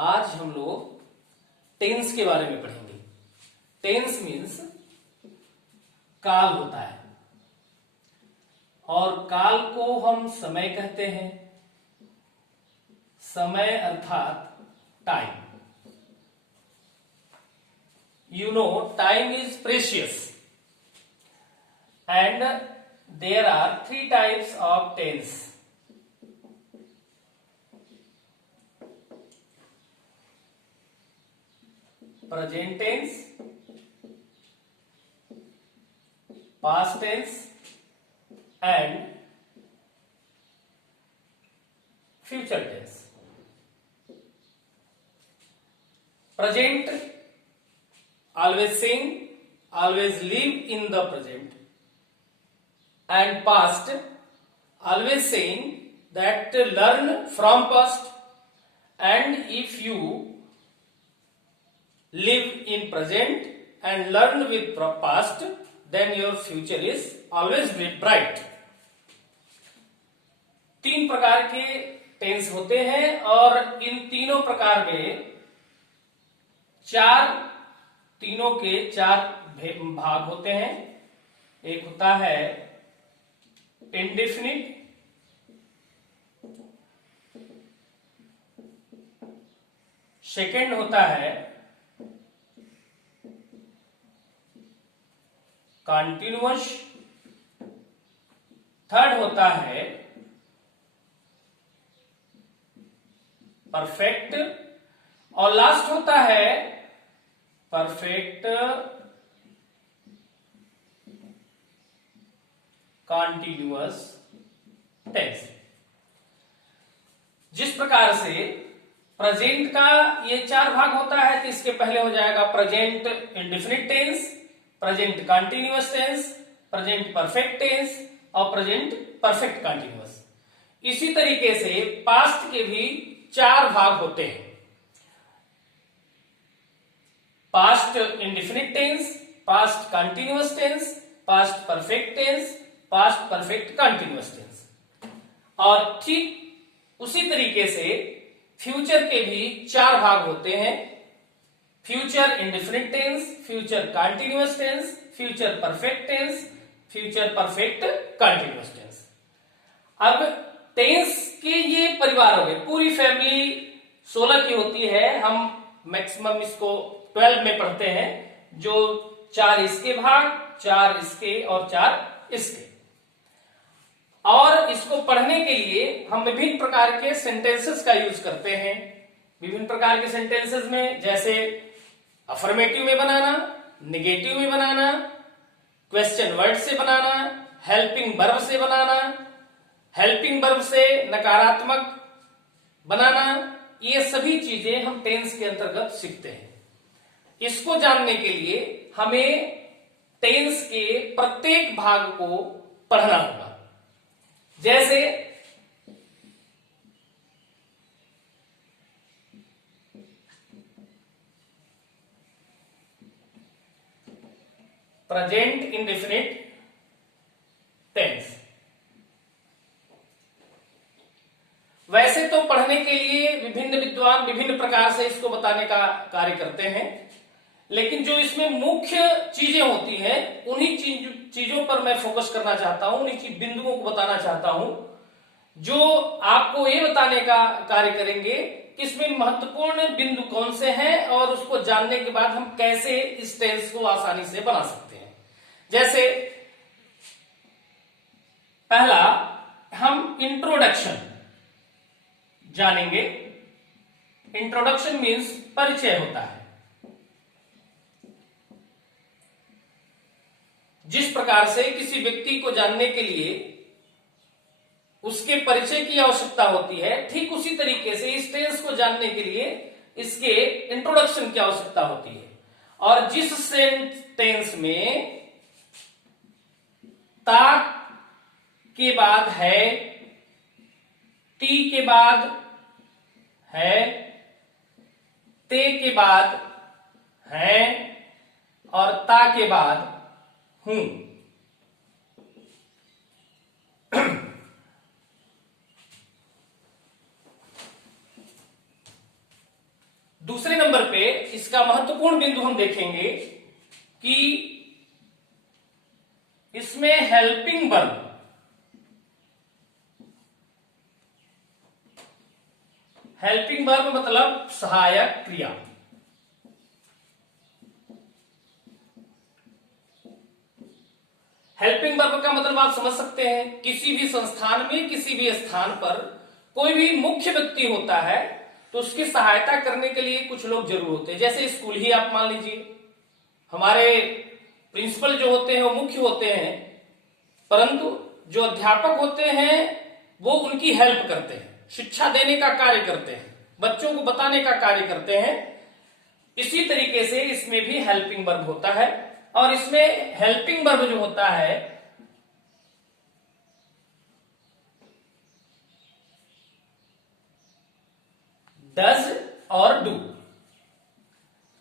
आज हम लोग टेंस के बारे में पढ़ेंगे। टेंस मीन्स काल होता है और काल को हम समय कहते हैं। समय अर्थात time. You know, time is precious and there are three types of tense. Present tense, past tense and future tense. Present, always saying, always live in the present, and past, always saying that learn from past, and if you live in present and learn with past, then your future is always bright. तीन प्रकार के tense होते हैं और इन तीनों प्रकार में तीनों के चार भाग होते हैं। एक होता है इंडेफिनिट, सेकंड होता है कंटिन्यूअस, थर्ड होता है परफेक्ट और लास्ट होता है परफेक्ट कंटिन्यूअस टेंस। जिस प्रकार से प्रेजेंट का ये चार भाग होता है, तो इसके पहले हो जाएगा present indefinite tense, present continuous tense, present perfect tense और प्रेजेंट परफेक्ट कंटिन्यूअस। इसी तरीके से पास्ट के भी चार भाग होते हैं। Past indefinite tense, past continuous tense, past perfect tense, past perfect continuous tense. और ठीक उसी तरीके से फ्यूचर के भी चार भाग होते हैं। Future indefinite tense, future continuous tense, future perfect tense, future perfect continuous tense. अब टेंस के ये परिवार हो गए। पूरी फैमिली 16 की होती है। हम मैक्सिमम इसको 12 में पढ़ते हैं, जो 4 इसके भाग, 4 इसके और 4 इसके। और इसको पढ़ने के लिए हम विभिन्न प्रकार के सेंटेंसेस का यूज करते हैं। विभिन्न प्रकार के सेंटेंसेस में जैसे अफर्मेटिव में बनाना, नेगेटिव में बनाना, क्वेश्चन वर्ड से बनाना, हेल्पिंग वर्ब से बनाना, हेल्पिंग वर्ब से नकारात्मक बनाना, ये सभी चीजें हम टेंस के अंतर्गत सीखते हैं। इसको जानने के लिए हमें टेंस के प्रत्येक भाग को पढ़ना होगा। जैसे प्रेजेंट इंडेफिनिट टेंस। वैसे तो पढ़ने के लिए विभिन्न विद्वान विभिन्न प्रकार से इसको बताने का कार्य करते हैं, लेकिन जो इसमें मुख्य चीजें होती हैं उन्हीं चीजों पर मैं फोकस करना चाहता हूं, उन्हीं बिंदुओं को बताना चाहता हूं जो आपको ये बताने का कार्य करेंगे कि इसमें महत्वपूर्ण बिंदु कौन से हैं और उसको जानने के बाद हम कैसे इस टेंस को आसानी से बना सकते हैं। जैसे पहला हम इंट्रोडक्शन जानेंगे। इंट्रोडक्शन मीन्स परिचय होता है। जिस प्रकार से किसी व्यक्ति को जानने के लिए उसके परिचय की आवश्यकता होती है, ठीक उसी तरीके से इस टेंस को जानने के लिए इसके इंट्रोडक्शन की आवश्यकता होती है। और जिस टेंस में ता के बाद है, टी के बाद है, ते के बाद है और ता के बाद हूं, दूसरे नंबर पे इसका महत्वपूर्ण बिंदु हम देखेंगे कि इसमें हेल्पिंग वर्ब, हेल्पिंग वर्ब मतलब सहायक क्रिया। हेल्पिंग वर्ब का मतलब आप समझ सकते हैं, किसी भी संस्थान में किसी भी स्थान पर कोई भी मुख्य व्यक्ति होता है तो उसकी सहायता करने के लिए कुछ लोग जरूर होते हैं। जैसे स्कूल ही आप मान लीजिए, हमारे प्रिंसिपल जो होते हैं वो मुख्य होते हैं, परंतु जो अध्यापक होते हैं वो उनकी हेल्प करते हैं, शिक्षा देने का कार्य करते हैं, बच्चों को बताने का कार्य करते हैं। इसी तरीके से इसमें भी हेल्पिंग वर्ब होता है, और इसमें हेल्पिंग वर्ब जो होता है डज और डू।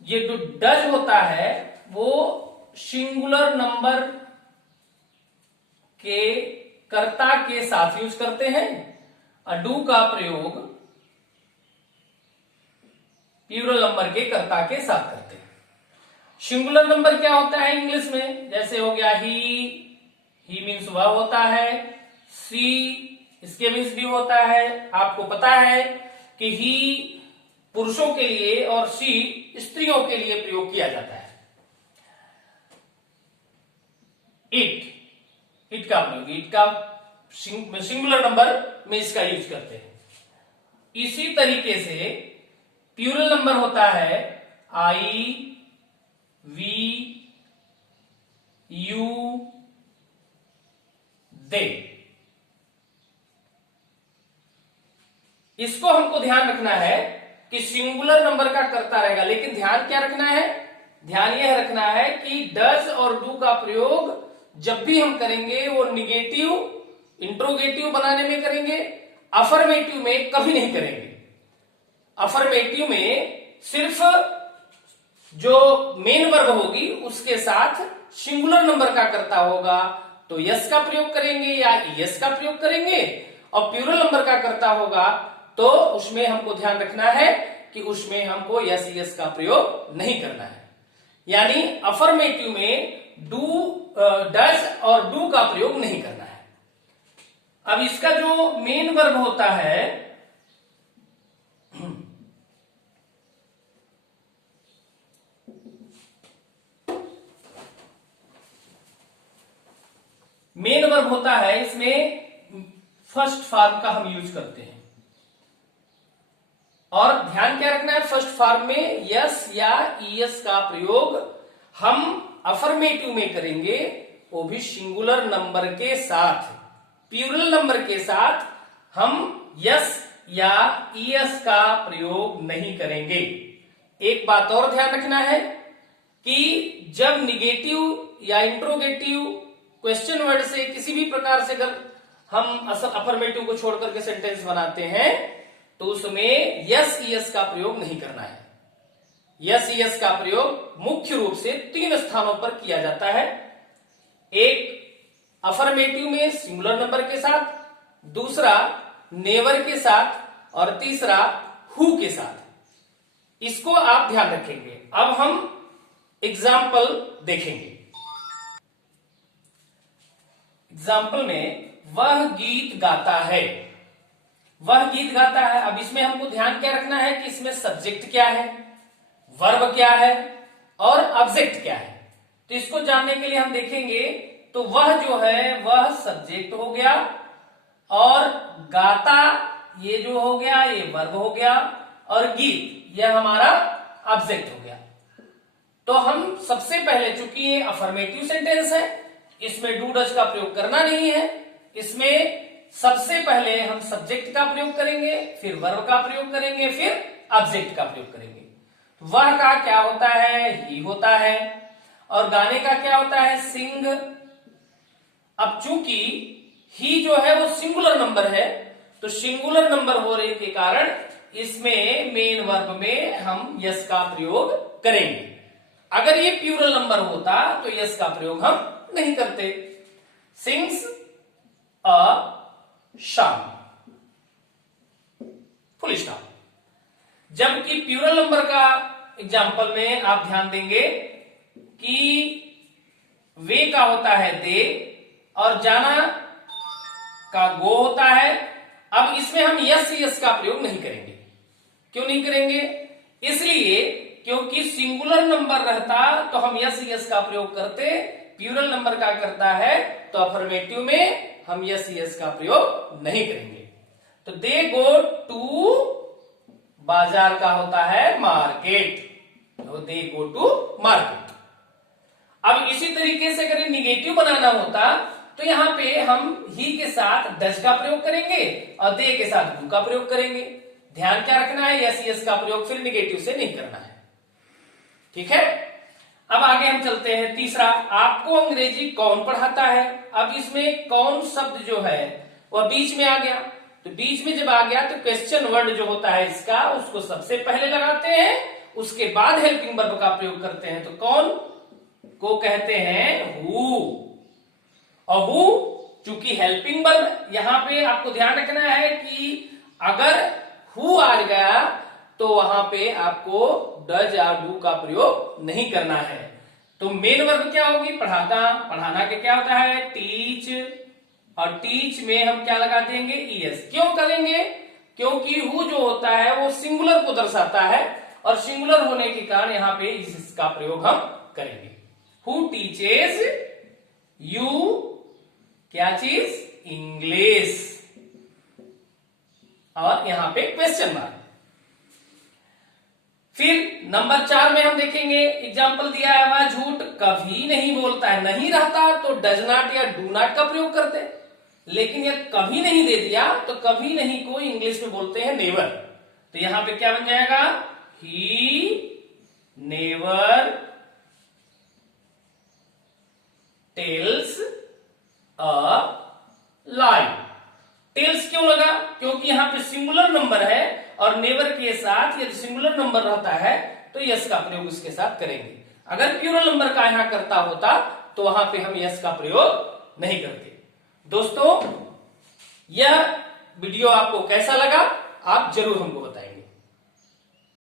ये जो डज होता है वो सिंगुलर नंबर के कर्ता के साथ यूज करते हैं, और डू का प्रयोग प्लूरल नंबर के कर्ता के साथ करते हैं। सिंगुलर नंबर क्या होता है इंग्लिश में, जैसे हो गया ही मीन्स वह होता है, सी इसके मीन्स भी होता है। आपको पता है कि ही पुरुषों के लिए और सी स्त्रियों के लिए प्रयोग किया जाता है। इट का प्रयोग, इट का सिंगुलर नंबर में इसका यूज करते हैं। इसी तरीके से प्लूरल नंबर होता है आई, वी, यू, दे। इसको हमको ध्यान रखना है कि सिंगुलर नंबर का कर्ता रहेगा, लेकिन ध्यान क्या रखना है, ध्यान यह रखना है कि डज और डू का प्रयोग जब भी हम करेंगे वो निगेटिव, इंट्रोगेटिव बनाने में करेंगे, अफर्मेटिव में कभी नहीं करेंगे। अफर्मेटिव में सिर्फ जो मेन वर्ब होगी उसके साथ सिंगुलर नंबर का कर्ता होगा तो यस का प्रयोग करेंगे या यस का प्रयोग करेंगे, और प्लूरल नंबर का कर्ता होगा तो उसमें हमको ध्यान रखना है कि उसमें हमको यस का प्रयोग नहीं करना है। यानी अफर्मेटिव में डज और डू का प्रयोग नहीं करना है। अब इसका जो मेन वर्ब होता है मेन वर्ब होता है, इसमें फर्स्ट फॉर्म का हम यूज करते हैं। और ध्यान क्या रखना है, फर्स्ट फॉर्म में यस या ईएस का प्रयोग हम अफर्मेटिव में करेंगे, वो भी सिंगुलर नंबर के साथ, प्लूरल नंबर के साथ हम यस या ईएस का प्रयोग नहीं करेंगे। एक बात और ध्यान रखना है कि जब निगेटिव या इंट्रोगेटिव क्वेश्चन वर्ड से किसी भी प्रकार से अगर हम अफर्मेटिव को छोड़ करके सेंटेंस बनाते हैं तो उसमें यस ईएस का प्रयोग नहीं करना है। यस ईएस का प्रयोग मुख्य रूप से 3 स्थानों पर किया जाता है। एक अफर्मेटिव में सिंगुलर नंबर के साथ, दूसरा नेवर के साथ, और तीसरा हु के साथ। इसको आप ध्यान रखेंगे। अब हम एग्जाम्पल देखेंगे। एग्जाम्पल में वह गीत गाता है, वह गीत गाता है। अब इसमें हमको ध्यान क्या रखना है कि इसमें सब्जेक्ट क्या है, वर्ब क्या है और ऑब्जेक्ट क्या है। तो इसको जानने के लिए हम देखेंगे तो वह जो है वह सब्जेक्ट हो गया, और गाता ये जो हो गया ये वर्ब हो गया, और गीत यह हमारा ऑब्जेक्ट हो गया। तो हम सबसे पहले, चूंकि ये अफर्मेटिव सेंटेंस है, इसमें डू डज का प्रयोग करना नहीं है, इसमें सबसे पहले हम सब्जेक्ट का प्रयोग करेंगे, फिर वर्ब का प्रयोग करेंगे, फिर ऑब्जेक्ट का प्रयोग करेंगे। वह का क्या होता है, ही होता है, और गाने का क्या होता है, सिंग। अब चूंकि ही जो है वो सिंगुलर नंबर है, तो सिंगुलर नंबर होने के कारण इसमें मेन वर्ब में हम यस का प्रयोग करेंगे। अगर ये प्लूरल नंबर होता तो यस का प्रयोग हम नहीं करते। Sings a song, full stop. जबकि प्लूरल नंबर का एग्जाम्पल में आप ध्यान देंगे कि वे का होता है दे और जाना का गो होता है। अब इसमें हम यस यस का प्रयोग नहीं करेंगे। क्यों नहीं करेंगे? इसलिए क्योंकि सिंगुलर नंबर रहता तो हम यस यस का प्रयोग करते, प्लूरल नंबर का करता है तो अफर्मेटिव में हम यस यस का प्रयोग नहीं करेंगे। तो दे गो टू बाजार का होता है मार्केट, तो दे गो टू मार्केट। अब इसी तरीके से अगर निगेटिव बनाना होता तो यहां पे हम ही के साथ डज का प्रयोग करेंगे और दे के साथ डू का प्रयोग करेंगे। ध्यान क्या रखना है, यस यस का प्रयोग फिर निगेटिव से नहीं करना है। ठीक है, अब आगे हम चलते हैं। तीसरा, आपको अंग्रेजी कौन पढ़ाता है। अब इसमें कौन शब्द जो है वह बीच में आ गया, तो बीच में जब आ गया तो क्वेश्चन वर्ड जो होता है इसका उसको सबसे पहले लगाते हैं, उसके बाद हेल्पिंग वर्ब का प्रयोग करते हैं। तो कौन को कहते हैं हु, और हु चूंकि हेल्पिंग वर्ब यहां पे आपको ध्यान रखना है कि अगर हु आ गया तो वहां पे आपको डज या डू का प्रयोग नहीं करना है। तो मेन वर्ब क्या होगी, पढ़ाता। पढ़ाना के क्या होता है, टीच, और टीच में हम क्या लगा देंगे, ईएस। क्यों करेंगे, क्योंकि हु जो होता है वो सिंगुलर को दर्शाता है और सिंगुलर होने के कारण यहां पे इसका प्रयोग हम करेंगे। हु टीचेस यू क्या चीज, इंग्लिश, और यहां पे क्वेश्चन मार्क। फिर नंबर 4 में हम देखेंगे, एग्जाम्पल दिया है वह झूठ कभी नहीं बोलता है। नहीं रहता तो डज नॉट या डू नॉट का प्रयोग करते हैं, लेकिन यह कभी नहीं दे दिया तो कभी नहीं को इंग्लिश में बोलते हैं नेवर। तो यहां पे क्या बन जाएगा, he never tells a lie. Tells क्यों लगा, क्योंकि यहां पे सिंगुलर नंबर है और नेवर के साथ यदि सिंगुलर नंबर रहता है तो यस का प्रयोग इसके साथ करेंगे। अगर प्लूरल नंबर का यहां करता होता तो वहां पे हम यस का प्रयोग नहीं करते। दोस्तों, यह वीडियो आपको कैसा लगा आप जरूर हमको बताएं।